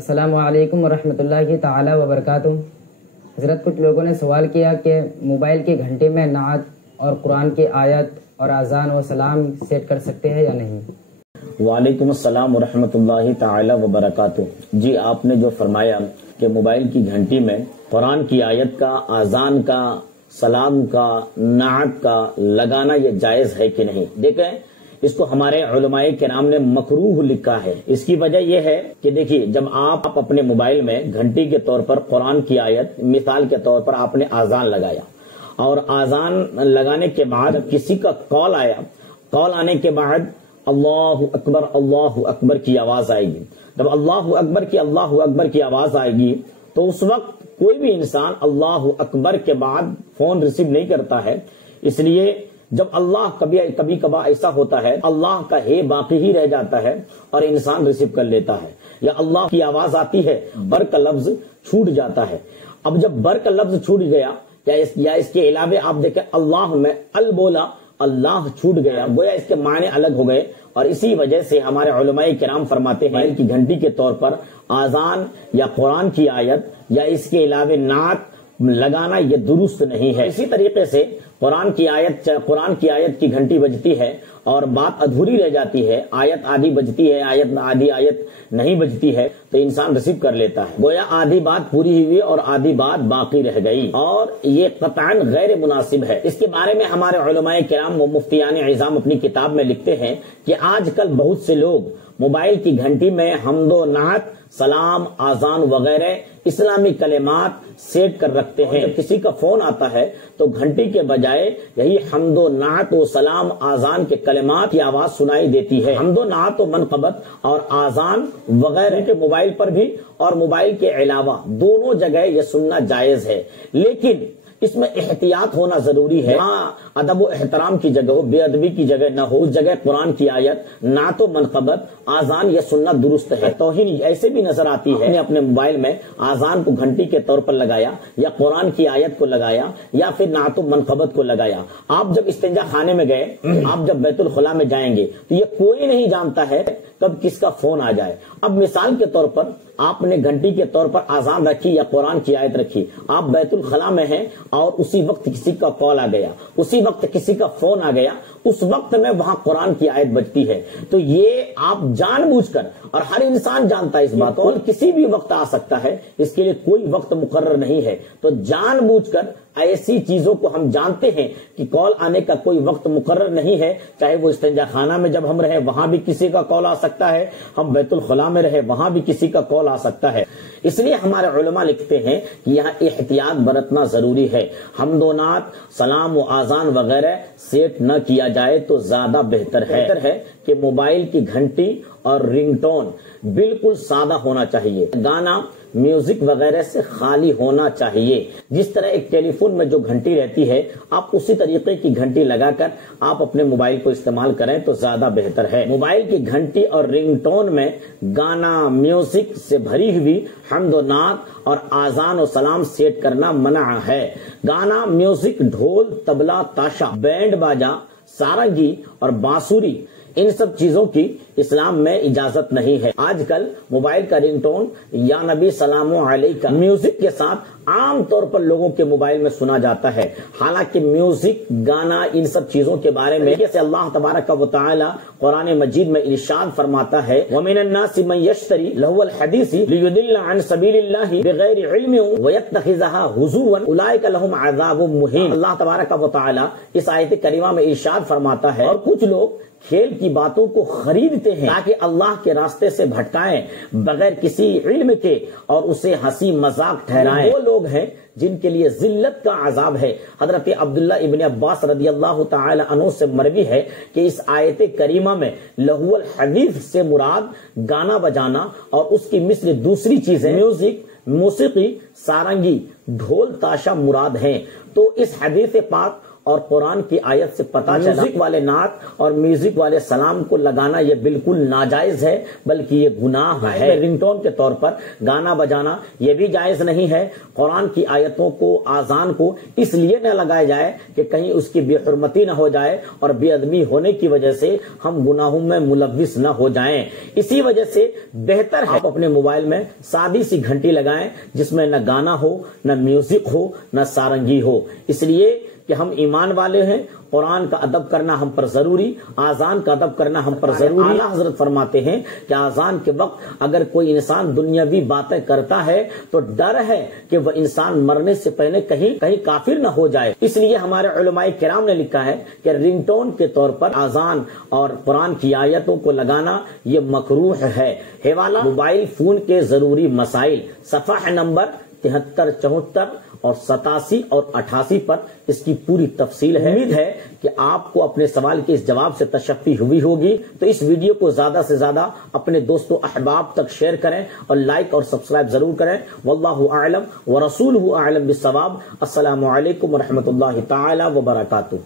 السلام علیکم ورحمۃ اللہ تعالی وبرکاتہ۔ حضرت کچھ لوگوں نے سوال کیا کہ موبائل کی گھنٹی میں نعت اور قرآن کی آیت اور اذان و سلام سیٹ کر سکتے ہیں یا نہیں؟ وعلیکم السلام ورحمۃ اللہ تعالی وبرکاتہ۔ جی، آپ نے جو فرمایا کہ موبائل کی گھنٹی میں قرآن کی آیت کا، اذان کا، سلام کا، نعت کا لگانا یہ جائز ہے کہ نہیں؟ دیکھیں، اس کو ہمارے علماء کرام نے مکروہ لکھا ہے۔ اس کی وجہ یہ ہے کہ دیکھیے، جب آپ اپنے موبائل میں گھنٹی کے طور پر قرآن کی آیت، مثال کے طور پر آپ نے اذان لگایا، اور اذان لگانے کے بعد کسی کا کال آیا، کال آنے کے بعد اللہ اکبر کی آواز آئے گی۔ جب اللہ اکبر کی آواز آئے گی تو اس وقت کوئی بھی انسان اللہ اکبر کے بعد فون ریسیو نہیں کرتا ہے۔ اس لیے جب اللہ کبھی کبھار ایسا ہوتا ہے، اللہ کا ہے باقی ہی رہ جاتا ہے اور انسان ریسیو کر لیتا ہے، یا اللہ کی آواز آتی ہے، بر کا لفظ چھوٹ جاتا ہے۔ اب جب بر کا لفظ چھوٹ گیا یا اس کے علاوہ آپ دیکھیں اللہ میں ال بولا، اللہ چھوٹ گیا، گویا اس کے معنی الگ ہو گئے۔ اور اسی وجہ سے ہمارے علماء کرام فرماتے ہیں کہ گھنٹی کے طور پر اذان یا قرآن کی آیت یا اس کے علاوہ نعت لگانا یہ درست نہیں ہے۔ اسی طریقے سے قرآن کی آیت کی گھنٹی بجتی ہے اور بات ادھوری رہ جاتی ہے، آیت آدھی بجتی ہے، آدھی آیت نہیں بجتی ہے، تو انسان ریسیو کر لیتا ہے، گویا آدھی بات پوری ہوئی اور آدھی بات باقی رہ گئی، اور یہ قطعاً غیر مناسب ہے۔ اس کے بارے میں ہمارے علماء کرام و مفتیان عظام اپنی کتاب میں لکھتے ہیں کہ آج کل بہت سے لوگ موبائل کی گھنٹی میں حمد و نعت، سلام، اذان وغیرہ اسلامی کلمات سیٹ کر رکھتے ہیں۔ جب کسی کا فون آتا ہے تو گھنٹی کے بجائے یہی حمد و نعت و سلام، اذان کے کلمات کی آواز سنائی دیتی ہے۔ حمد و نعت و منقبت اور اذان وغیرہ کے موبائل پر بھی اور موبائل کے علاوہ دونوں جگہ یہ سننا جائز ہے، لیکن اس میں احتیاط ہونا ضروری ہے۔ ہاں، ادب و احترام کی جگہ ہو، بے ادبی کی جگہ نہ ہو، اس جگہ قرآن کی آیت، نعت و منقبت، اذان یہ سننا درست ہے۔ توہین ایسے بھی نظر آتی ہے، اپنے موبائل میں اذان کو گھنٹی کے طور پر لگایا، یا قرآن کی آیت کو لگایا، یا پھر نعت و منقبت کو لگایا۔ آپ جب استنجا خانے میں گئے، آپ جب بیت الخلاء میں جائیں گے تو یہ کوئی نہیں جانتا ہے کب کس کا فون آ جائے۔ اب مثال کے طور پر آپ نے گھنٹی کے طور پر اذان رکھی یا قرآن کی آیت رکھی، آپ بیت الخلاء میں ہیں اور اسی وقت کسی کا کال آ گیا، اسی وقت کسی کا فون آ گیا، اس وقت میں وہاں قرآن کی آیت بجتی ہے، تو یہ آپ جان بوجھ کر، اور ہر انسان جانتا ہے اس بات کو، کسی بھی وقت آ سکتا ہے، اس کے لیے کوئی وقت مقرر نہیں ہے، تو جان بوجھ کر ایسی چیزوں کو ہم جانتے ہیں کہ کال آنے کا کوئی وقت مقرر نہیں ہے، چاہے وہ استنجا خانہ میں جب ہم رہے وہاں بھی کسی کا کال آ سکتا ہے، ہم بیت الخلاء میں رہے وہاں بھی کسی کا کال آ سکتا ہے۔ اس لیے ہمارے علماء لکھتے ہیں کہ یہاں احتیاط برتنا ضروری ہے، حمد و نعت، سلام و اذان وغیرہ سیٹ نہ کیا جائے تو زیادہ بہتر ہے کہ موبائل کی گھنٹی اور رنگ ٹون بالکل سادہ ہونا چاہیے، گانا، میوزک وغیرہ سے خالی ہونا چاہیے۔ جس طرح ایک ٹیلی فون میں جو گھنٹی رہتی ہے، آپ اسی طریقے کی گھنٹی لگا کر آپ اپنے موبائل کو استعمال کریں تو زیادہ بہتر ہے۔ موبائل کی گھنٹی اور رنگ ٹون میں گانا، میوزک سے بھری ہوئی حمد و نعت اور اذان و سلام سیٹ کرنا منع ہے۔ گانا، میوزک، ڈھول، طبلہ، تاشا، بینڈ باجا، سارنگی اور بانسری، ان سب چیزوں کی اسلام میں اجازت نہیں ہے۔ آج کل موبائل کا رنگ ٹون یا نبی سلام علیکہ میوزک کے ساتھ عام طور پر لوگوں کے موبائل میں سنا جاتا ہے، حالانکہ میوزک، گانا، ان سب چیزوں کے بارے میں جیسے اللہ تبارک و تعالی قرآن مجید میں ارشاد فرماتا ہے، وَمِنَ النَّاسِ مَن يَشْتَرِي لَهْوَ الْحَدِيثِ لِيُضِلَّ عَن سَبِيلِ اللَّهِ بِغَيْرِ عِلْمٍ وَيَتَّخِذَهَا هُزُوًا أُولَٰئِكَ لَهُمْ عَذَابٌ مُّهِينٌ۔ اللہ تبارک و تعالی اس آیت کریمہ میں ارشاد فرماتا ہے، اور کچھ لوگ کھیل کی باتوں کو خریدتے ہیں تاکہ اللہ کے راستے سے بھٹکائیں بغیر کسی علم کے اور اسے ہنسی مذاق ٹھہرائیں۔ وہ لوگ ہیں جن کے لیے ذلت کا عذاب ہے۔ حضرت عبداللہ ابن عباس رضی اللہ تعالی عنہ سے مروی ہے کہ اس آیت کریمہ میں لہو الحدیث سے مراد گانا بجانا اور اس کی مثل دوسری چیزیں میوزک، موسیقی، سارنگی، ڈھول، تاشا مراد ہیں۔ تو اس حدیث پاک اور قرآن کی آیت سے پتہ چلا میوزک والے نعت اور میوزک والے سلام کو لگانا یہ بالکل ناجائز ہے، بلکہ یہ گناہ ہے۔ رنگ ٹون کے طور پر گانا بجانا یہ بھی جائز نہیں ہے۔ قرآن کی آیتوں کو، آذان کو اس لیے نہ لگایا جائے کہ کہیں اس کی بے حرمتی نہ ہو جائے اور بے ادبی ہونے کی وجہ سے ہم گناہوں میں ملوث نہ ہو جائیں۔ اسی وجہ سے بہتر ہے آپ اپنے موبائل میں سادی سی گھنٹی لگائیں جس میں نہ گانا ہو، نہ میوزک ہو، نہ سارنگی ہو، اس لیے کہ ہم ایمان والے ہیں۔ قرآن کا ادب کرنا ہم پر ضروری، آذان کا ادب کرنا ہم پر ضروری۔ اعلیٰ حضرت فرماتے ہیں کہ آذان کے وقت اگر کوئی انسان دنیاوی باتیں کرتا ہے تو ڈر ہے کہ وہ انسان مرنے سے پہلے کہیں کافر نہ ہو جائے۔ اس لیے ہمارے علماء کرام نے لکھا ہے کہ رنگ ٹون کے طور پر آذان اور قرآن کی آیتوں کو لگانا یہ مکروہ ہے۔ حوالہ موبائل فون کے ضروری مسائل، صفحہ نمبر 73، 74 اور 87 اور 88 پر اس کی پوری تفصیل ہے۔ امید ہے کہ آپ کو اپنے سوال کے اس جواب سے تشفی ہوئی ہوگی، تو اس ویڈیو کو زیادہ سے زیادہ اپنے دوستوں احباب تک شیئر کریں اور لائک اور سبسکرائب ضرور کریں۔ واللہ اعلم ورسولہ اعلم بالصواب۔ السلام علیکم ورحمۃ اللہ تعالی وبرکاتہ۔